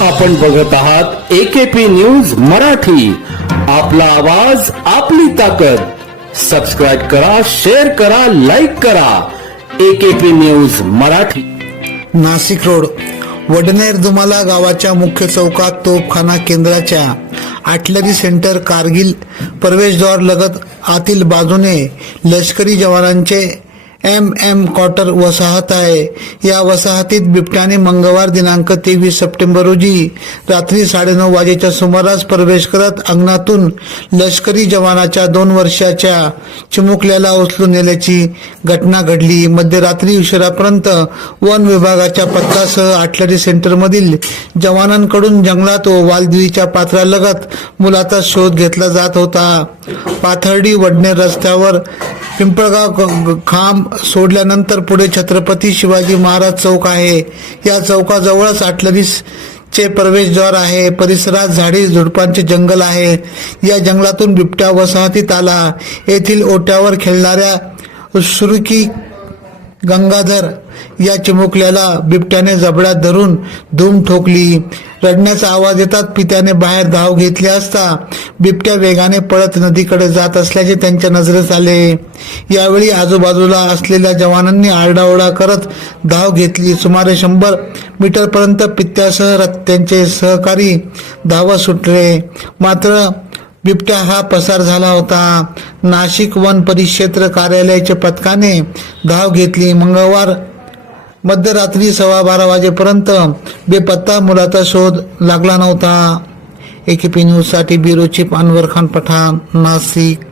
आपण बघत आहात एकेपी न्यूज मराठी. आपला आवाज आपली ताकद. सबस्क्राईब करा शेअर करा लाईक करा. AKP news Marathi. Nashik road. Vadner Dumala गावाच्या मुख्य चौकात तोफखाना केंद्राच्या आटलरी सेंटर कारगिल प्रवेशद्वार लगत आतील बाजूने लष्करी जवानांचे एम एम क्वार्टर वसाहत आहे. या वसाहतीत बिबट्याने मंगळवार दिनांक तेवीस सप्टेंबर रोजी रात्री साडेनऊ वाजेच्या सुमारास प्रवेश करत अंगणातून लष्करी जवानाच्या दोन वर्षाच्या चिमुकल्याला उचलून नेल्याची घटना घडली. मध्यरात्री उशिरापर्यंत वन विभागाच्या पथकासह आटलरी सेंटरमधील जवानांकडून जंगलात व वालदेवीच्या पात्रालगत मुलाचा शोध घेतला जात होता. पाथर्डी वडनेर रस्त्यावर पिंपळगाव खांब सोडल्यानंतर पुढे छत्रपती शिवाजी महाराज चौक आहे. या चौकाजवळच आटलरीस चे प्रवेशद्वार आहे. परिसरात झाडी झुडपांचे जंगल आहे. या जंगलातून बिबट्या वसाहतीत आला. येथील ओट्यावर खेळणाऱ्या सुरुकी गंगाधर या चिमुकल्याला बिबट्याने जबड्यात धरून धूम ठोकली. रडण्याचा आवाज येतात पित्याने बाहेर धाव घेतली असता बिबट्या वेगाने पळत नदीकडे जात असल्याचे त्यांच्या नजरेस आले. यावेळी आजूबाजूला असलेल्या जवानांनी आरडाओरडा करत धाव घेतली. सुमारे शंभर मीटरपर्यंत पित्यासह त्यांचे सहकारी धावत सुटले. मात्र बिबट्या हा पसार झाला होता. नाशिक वन परिक्षेत्र कार्यालयाच्या पथकाने धाव घेतली. मंगळवार मध्यरात्री सव्वा बारा वाजेपर्यंत बेपत्ता मुलाचा शोध लागला नव्हता. एकेपी न्यूजसाठी ब्युरो चीफ अनवर खान पठाण नाशिक.